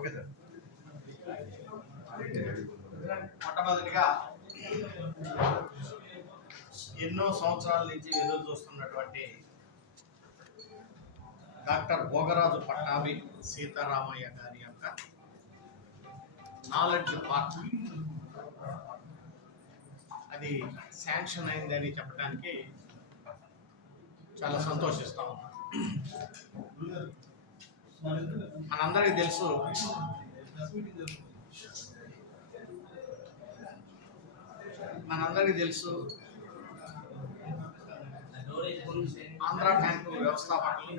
Okay sir. మొట్టమొదటిగా ఎన్నో సంవత్సరాల నుంచి ఎదురు చూస్తున్నటువంటి డాక్టర్ భోగరాజు పట్టాభి సీతారామయ్య గారి యొక్క నాలెడ్జ్ పార్క్ అది శాంక్షన్ అయిందని చెప్పడానికి చాలా సంతోషిస్తా మనందరికీ తెలుసు. మనందరికీ తెలుసు. ఆంధ్ర బ్యాంకు వ్యవస్థాపకులు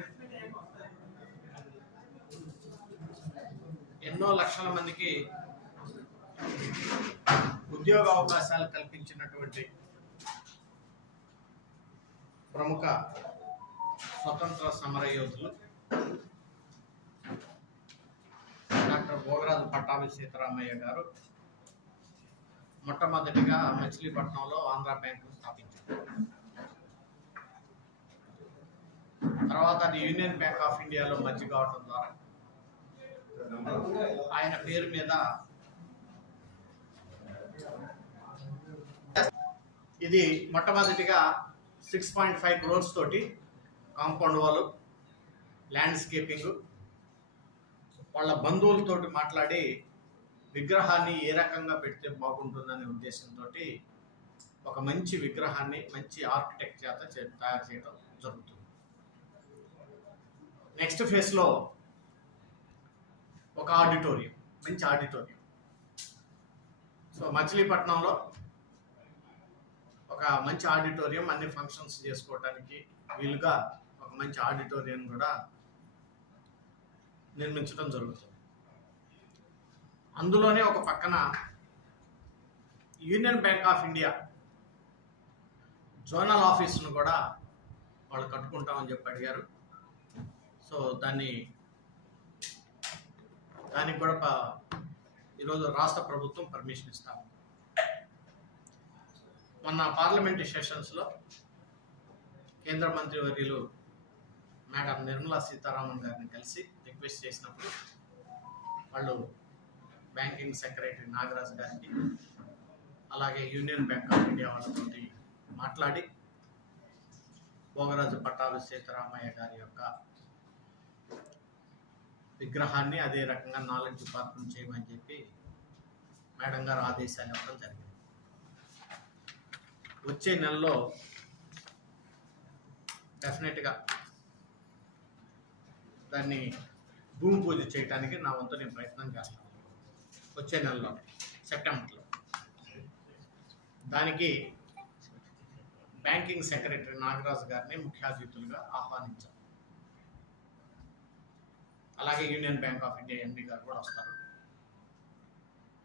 ఎన్నో లక్షల మందికి ఉద్యోగ అవకాశాలు కల్పించినటువంటి ప్రముఖ స్వతంత్ర సమర యోధులు డాక్టర్ భోగరాజు పట్టాభి సీతారామయ్య గారు మొట్టమొదటిగా మచిలీపట్నంలో ఆంధ్ర బ్యాంకు స్థాపించారు. తర్వాత అది యూనియన్ బ్యాంక్ ఆఫ్ ఇండియాలో మధ్య కావడం ద్వారా ఆయన పేరు మీద ఇది మొట్టమొదటిగా సిక్స్ పాయింట్ ఫైవ్ క్రోర్స్ తోటి కాంపౌండ్ వాల్ ల్యాండ్స్కేపింగ్ వాళ్ళ బంధువులతోటి మాట్లాడి విగ్రహాన్ని ఏ రకంగా పెడితే బాగుంటుందనే ఉద్దేశంతో ఒక మంచి విగ్రహాన్ని మంచి ఆర్కిటెక్ట్ చేత తయారు చేయడం జరుగుతుంది. నెక్స్ట్ ఫేజ్లో ఒక ఆడిటోరియం మంచి ఆడిటోరియం సో మచిలీపట్నంలో ఒక మంచి ఆడిటోరియం అన్ని ఫంక్షన్స్ చేసుకోవడానికి వీలుగా ఒక మంచి ఆడిటోరియం కూడా నిర్మించడం జరుగుతుంది. అందులోనే ఒక పక్కన union bank of India zonal ఆఫీస్ను కూడా వాళ్ళు కట్టుకుంటామని చెప్పి అడిగారు. సో దాన్ని దానికి కూడా ఈరోజు రాష్ట్ర ప్రభుత్వం పర్మిషన్ ఇస్తాము. మొన్న పార్లమెంటరీ సెషన్స్లో కేంద్ర మంత్రి వర్యులు మేడం నిర్మలా సీతారామన్ గారిని కలిసి రిక్వెస్ట్ చేసినప్పుడు వాళ్ళు బ్యాంకింగ్ సెక్రటరీ నాగరాజ్ గారికి అలాగే యూనియన్ బ్యాంక్ ఆఫ్ ఇండియా వాళ్ళతోటి మాట్లాడి భోగరాజు పట్టాభి సీతారామయ్య గారి యొక్క విగ్రహాన్ని అదే రకంగా నాలెడ్జ్ డిపార్ట్మెంట్ చేయమని చెప్పి మేడం గారు ఆదేశాలు ఇవ్వడం జరిగింది. వచ్చే నెలలో డెఫినెట్గా దాన్ని భూమి పూజ చేయడానికి నా వంతు నేను ప్రయత్నం చేస్తాను. వచ్చే నెలలో సెప్టెంబర్లో. దానికి బ్యాంకింగ్ సెక్రటరీ నాగరాజు గారిని ముఖ్య అతిథులుగా ఆహ్వానించాం. అలాగే union bank of India MD గారు కూడా వస్తారు.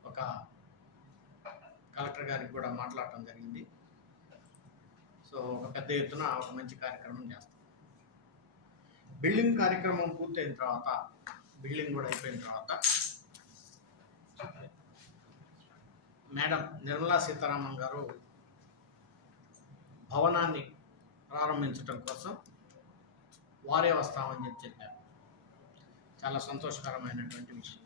ఒక కలెక్టర్ గారికి కూడా మాట్లాడటం జరిగింది. సో ఒక పెద్ద ఎత్తున ఒక మంచి కార్యక్రమం చేస్తాం. బిల్డింగ్ కార్యక్రమం పూర్తయిన తర్వాత బిల్డింగ్ కూడా అయిపోయిన తర్వాత మేడం నిర్మలా సీతారామన్ గారు భవనాన్ని ప్రారంభించటం కోసం వారే వస్తామని చెప్పి చెప్పారు. చాలా సంతోషకరమైనటువంటి విషయం.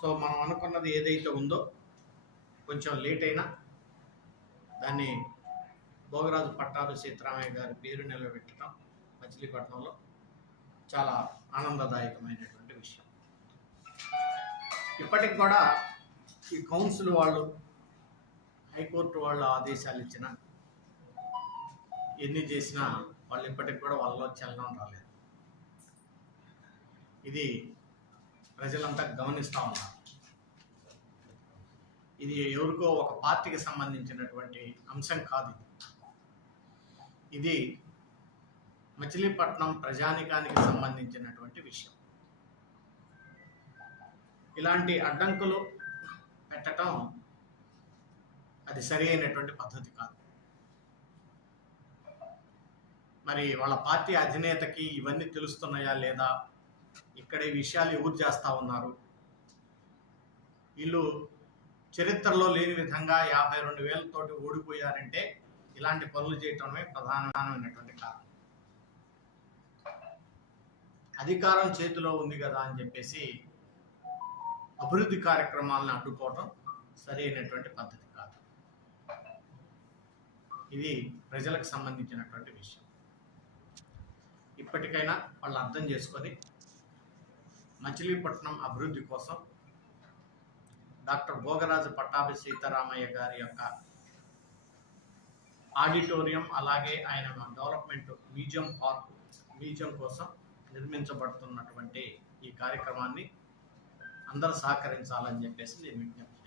సో మనం అనుకున్నది ఏదైతే ఉందో కొంచెం లేట్ అయినా దాన్ని భోగరాజు పట్టాభి సీతారామయ్య గారి పేరు నిలబెట్టడం మచిలీపట్నంలో చాలా ఆనందదాయకమైనటువంటి విషయం. ఇప్పటికి కూడా ఈ కౌన్సిల్ వాళ్ళు హైకోర్టు వాళ్ళు ఆదేశాలు ఇచ్చిన ఎన్ని చేసినా వాళ్ళు ఇప్పటికి కూడా వాళ్ళలో చలనం రాలేదు. ఇది ప్రజలంతా గమనిస్తూ ఉన్నారు. ఇది ఎవరికో ఒక పార్టీకి సంబంధించినటువంటి అంశం కాదు ఇది. ఇది మచిలీపట్నం ప్రజానికానికి సంబంధించినటువంటి విషయం. ఇలాంటి అడ్డంకులు పెట్టడం అది సరి అయినటువంటి పద్ధతి కాదు. మరి వాళ్ళ పార్టీ అధినేతకి ఇవన్నీ తెలుస్తున్నాయా లేదా? ఇక్కడ ఈ విషయాలు ఎవరు చేస్తూ ఉన్నారు? వీళ్ళు చరిత్రలో లేని విధంగా యాభై రెండు వేలతోటి ఓడిపోయారంటే ఇలాంటి పనులు చేయటమే ప్రధానమైనటువంటి కారణం. అధికారం చేతిలో ఉంది కదా అని చెప్పేసి అభివృద్ధి కార్యక్రమాలను అడ్డుకోవటం సరైనటువంటి పద్ధతి కాదు. ఇది ప్రజలకు సంబంధించినటువంటి విషయం. ఇప్పటికైనా వాళ్ళు అర్థం చేసుకొని మచిలీపట్నం అభివృద్ధి కోసం డాక్టర్ భోగరాజు పట్టాభి సీతారామయ్య గారి యొక్క ఆడిటోరియం అలాగే ఆయన డెవలప్మెంట్ మ్యూజియం పార్క్ మ్యూజియం కోసం నిర్మించబడుతున్నటువంటి ఈ కార్యక్రమాన్ని అందరూ సహకరించాలని చెప్పేసి నేను విజ్ఞప్తి